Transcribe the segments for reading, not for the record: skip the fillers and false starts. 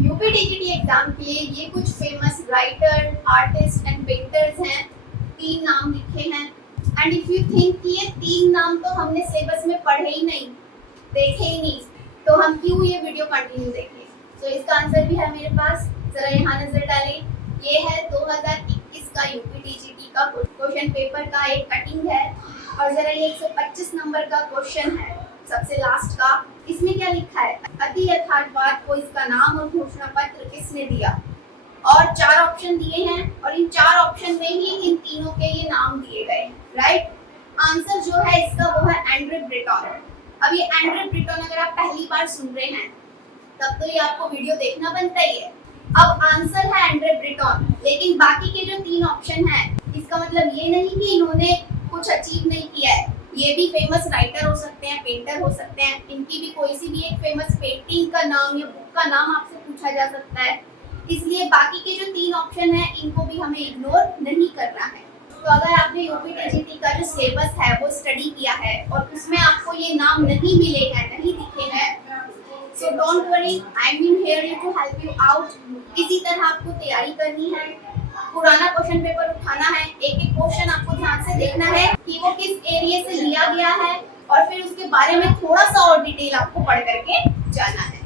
UPTGT exam के लिए ये कुछ famous writer, artist and painters हैं। 3 नाम लिखे हैं। एंड इफ यू थिंक कि ये 3 नाम तो हमने सिलेबस में पढ़े ही नहीं, देखे ही नहीं, तो हम क्यों ये वीडियो कंटिन्यू देखें? तो इसका आंसर भी है मेरे पास, जरा यहाँ नजर डालें। ये है 2021 का यूपीटीजीटी का क्वेश्चन पेपर का एक कटिंग है और जरा ये 125 नंबर का क्वेश्चन है, सबसे लास्ट का। इसमें क्या लिखा है? अति यथार्थवाद को इसका नाम और घोषणा पत्र किसने दिया? और 4 ऑप्शन दिए हैं और इन 4 ऑप्शन में ही इन तीनों के ये नाम दिए गए हैं, राइट? आंसर जो है इसका वो है एंड्रे ब्रेटन। अब ये एंड्रे ब्रेटन अगर आप पहली बार सुन रहे हैं तब तो ये आपको वीडियो देखना बनता ही है। अब आंसर है एंड्रे ब्रेटन, लेकिन बाकी के जो 3 ऑप्शन हैं इसका मतलब ये नहीं कि इन्होंने कुछ अचीव नहीं किया है। ये भी फेमस राइटर हो सकते हैं, पेंटर हो सकते हैं। इनकी भी कोई सी भी एक फेमस पेंटिंग का नाम या बुक का नाम आपसे पूछा जा सकता है। इसलिए बाकी के जो 3 ऑप्शन हैं इनको भी हमें इग्नोर नहीं करना है। तो अगर आपने यूपीटीजीटी का जो सिलेबस है वो स्टडी किया है और उसमें आपको ये नाम नहीं मिले हैं, नहीं दिखे हैं, so don't worry, I am here to help you out. इसी तरह आपको तैयारी करनी है, पुराना क्वेश्चन पेपर उठाना है, एक एक क्वेश्चन आपको ध्यान से देखना है कि वो किस एरिया से लिया गया है और फिर उसके बारे में थोड़ा सा और डिटेल आपको पढ़ करके जाना है।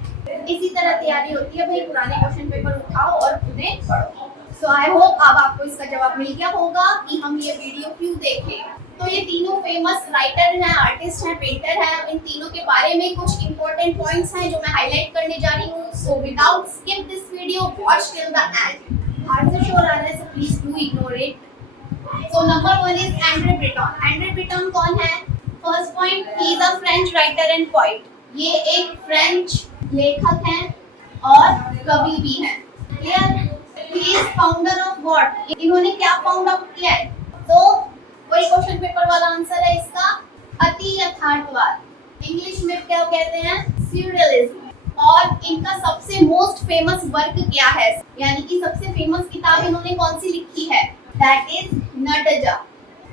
इसी तरह तैयारी होती है भाई, पुराने क्वेश्चन पेपर उठाओ और उन्हें पढ़ो। सो आई होप अब आपको इसका जवाब मिल गया होगा कि हम ये वीडियो क्यों देखें। तो ये तीनों फेमस राइटर हैं, आर्टिस्ट हैं, पेंटर हैं। इन तीनों के बारे में कुछ इंपॉर्टेंट पॉइंट्स हैं जो मैं हाईलाइट करने जा रही हूँ। So without skip this video, watch till the end. बाहर से शोर आ रहा है, so please do ignore it. So number 1 is Andre Breton. Andre Breton कौन है? First point, he is a French writer and poet. ये एक फ्रेंच लेखक हैं और कवि भी हैं। Clear? He is founder of what? इन्होंने क्या फाउंड आउट किया है? तो वही क्वेश्चन पेपर वाला आंसर है इसका, अति यथार्थवाद। इंग्लिश में क्या कहते हैं? Surrealism। और इनका सबसे मोस्ट फेमस वर्क क्या है, यानी कि सबसे फेमस किताब इन्होंने कौन सी लिखी है? दैट इज नटजा।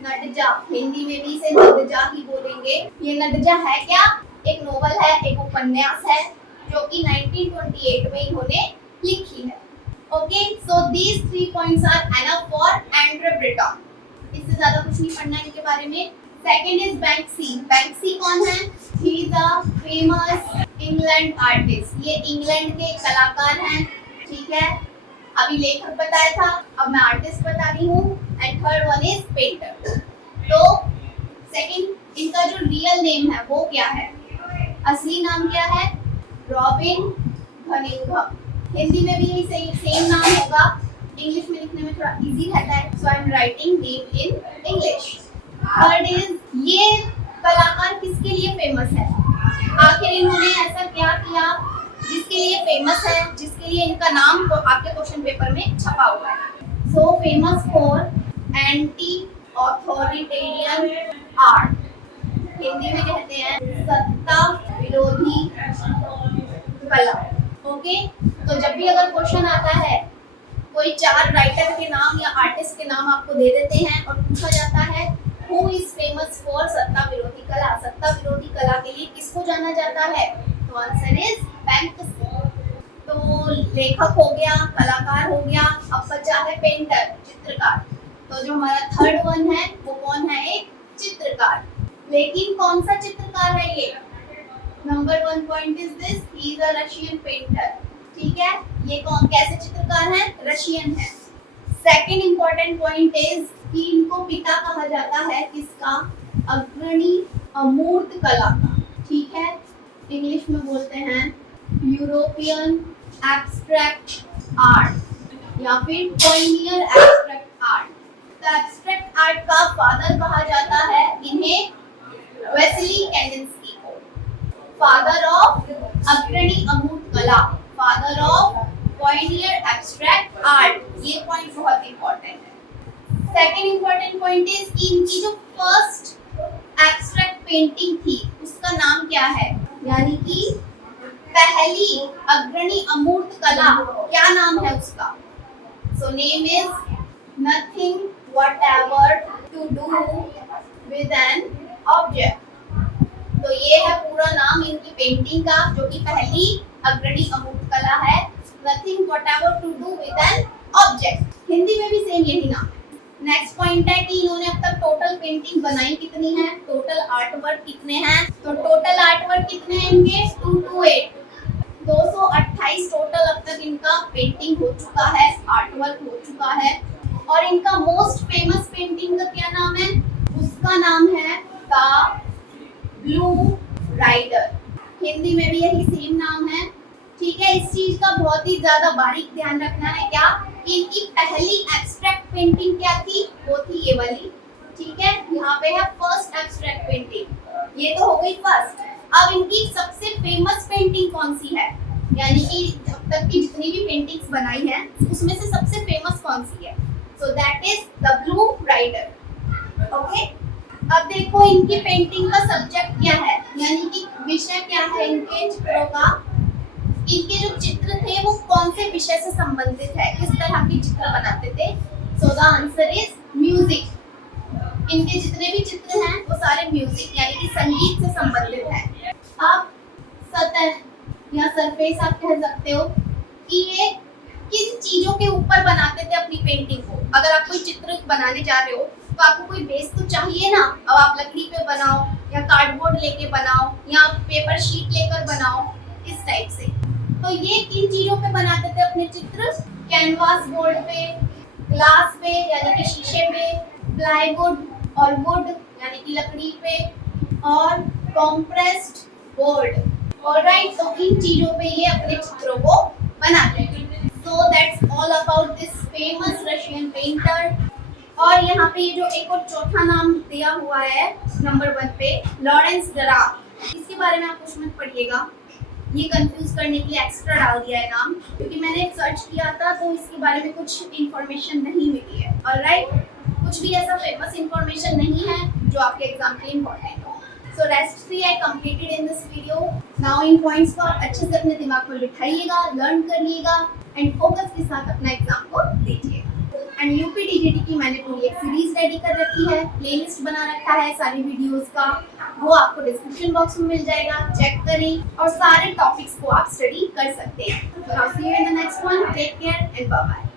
नटजा, हिंदी में भी इसे नटजा ही बोलेंगे। ये नटजा है क्या? एक नोवेल है, एक उपन्यास है जो कि 1928 में इन्होंने लिखी है। Okay, so these 3 points are enough for Andre Breton. इससे ज्यादा कुछ नहीं पढ़ना इनके बारे में। Second is Banksy. बैंक्सी कौन है? He is a famous England artist. ये इंग्लैंड के कलाकार हैं, ठीक है? अभी लेखक बताया था, अब मैं आर्टिस्ट बता रही हूँ। And third one is painter. तो सेकंड, इनका जो रियल नेम है वो क्या है? असली नाम क्या है? रॉबिन घनिंघम। हिंदी में भी यही सेम नाम होगा, इंग्लिश में लिखने में थोड़ा इजी रहता है, so I am writing name in English. Third is, ये कलाकार किसके लिए फेमस है? आखिर इन्होंने ऐसा क्या किया जिसके लिए फेमस है, जिसके लिए इनका नाम तो आपके क्वेश्चन पेपर में छपा हुआ है। So famous for anti authoritarian art. Hindi में कहते हैं सत्ता विरोधी कला। ओके, तो जब भी अगर क्वेश्चन आता है, कोई 4 राइटर के नाम या आर्टिस्ट के नाम आपको दे देते हैं और पूछा जाता है हु इज फेमस फॉर सत्ता विरोधी कला, सत्ता विरोधी कला के लिए किसको जाना जाता है? तो आंसर इज बैंक्सी। तो लेखक हो गया, कलाकार हो गया, अब बचा है पेंटर, चित्रकार। तो जो हमारा थर्ड वन है वो कौन है? एक चित्रकार। लेकिन कौन सा चित्रकार है ये? Number 1 point is this, he is a Russian painter. ठीक है, ये कौन कैसे चित्रकार है? रशियन है। सेकंड इंपॉर्टेंट पॉइंट इज कि इनको पिता कहा जाता है किसका? अग्रणी अमूर्त कला का। ठीक है, इंग्लिश में बोलते हैं यूरोपियन एब्स्ट्रैक्ट आर्ट या फिर पायनियर एब्स्ट्रैक्ट आर्ट। तो एब्स्ट्रैक्ट आर्ट का फादर कहा जाता है इन्हें वेस्ली कैंडिंस्की को, फादर ऑफ अग्रणी अमूर्त कला, father of Pioneer abstract art. ये पॉइंट बहुत इंपॉर्टेंट है। सेकेंड इंपॉर्टेंट पॉइंट इज कि इनकी जो फर्स्ट एब्स्ट्रैक्ट पेंटिंग थी उसका नाम क्या है, यानी कि पहली अग्रणी अमूर्त कला क्या नाम है उसका? So name is nothing whatever to do with an object. तो ये है पूरा नाम इनकी पेंटिंग का, जो कि पहली अग्रणी अमूर्त कला है, nothing whatever to do with an object। Hindi में भी सेम यही नाम है। नेक्स्ट पॉइंट है कि इन्होंने अब तक टोटल पेंटिंग बनाई कितनी है, टोटल आर्ट वर्क कितने हैं। तो टोटल आर्ट वर्क कितने हैं इनके 228, 228 टोटल अब तक इनका पेंटिंग हो चुका है, आर्ट वर्क हो चुका है। और इनका मोस्ट फेमस पेंटिंग का क्या नाम है, उसका नाम है द ब्लू राइडर। हिंदी में भी यही सेम नाम है। ठीक है, इस चीज का बहुत ही ज्यादा बारीक ध्यान रखना है क्या कि इनकी पहली एब्स्ट्रैक्ट पेंटिंग क्या थी, वो थी ये वाली। ठीक है, यहाँ पे है फर्स्ट एब्स्ट्रैक्ट पेंटिंग, ये तो हो गई फर्स्ट। अब इनकी सबसे फेमस पेंटिंग कौन सी है, यानी कि अब तक की जितनी भी पेंटिंग्स बनाई हैं उसमें से सबसे फेमस कौन सी है, so that is the blue rider. Okay, अब देखो इनकी पेंटिंग का सब्जेक्ट क्या है, यानी कि विषय क्या है इनके चित्रों का। इनके जो चित्र थे वो कौन से विषय से संबंधित है, किस तरह के चित्र बनाते थे। So the answer is music. इनके जितने भी चित्र हैं वो सारे म्यूजिक यानी कि संगीत से संबंधित हैं। आप सतह या सरफेस आप कह सकते हो कि ये किन चीजों के ऊपर बनाते थे अपनी पेंटिंग को। अगर आप कोई चित्र बनाने जा रहे हो तो आपको कोई बेस तो चाहिए ना। अब आप लकड़ी पे बनाओ या कार्डबोर्ड लेके बनाओ या पेपर शीट लेकर बनाओ, इस टाइप से। तो ये किन चीजों पे बनाते थे अपने चित्र, कैनवास बोर्ड पे, ग्लास पे यानी कि शीशे पे, प्लाईवुड और वुड यानी कि लकड़ी पे, और कॉम्प्रेस्ड बोर्ड। ऑलराइट, तो इन चीजों पे ये अपने चित्रों को बनाते थे। So that's all about this famous Russian painter. और यहाँ पे ये जो एक और चौथा नाम दिया हुआ है नंबर 1 पे, लॉरेंस डराक, इसके बारे में आप कुछ मत पढ़िएगा, ये कंफ्यूज करने के लिए एक्स्ट्रा डाल दिया है नाम, क्योंकि मैंने सर्च किया था तो इसके बारे में कुछ इंफॉर्मेशन नहीं मिली है। ऑलराइट, कुछ भी ऐसा फेमस इंफॉर्मेशन नहीं है जो आपके एग्जाम के लिए इम्पोर्टेंट हो। So rest 3 I completed in this video. Now in points को आप अच्छे से अपने दिमाग में बिठाइएगा, लर्न करिएगा एंड फोकस के साथ अपना एग्जाम को दीजिएगा। एंड यूपीटीजीटी की मैंने पूरी एक सीरीज रेडी कर रखी है, प्लेलिस्ट बना रखा है सारी वीडियोस का, वो आपको डिस्क्रिप्शन बॉक्स में मिल जाएगा, चेक करें और सारे टॉपिक्स को आप स्टडी कर सकते हैं। So now see you in the next one. Take care and bye bye.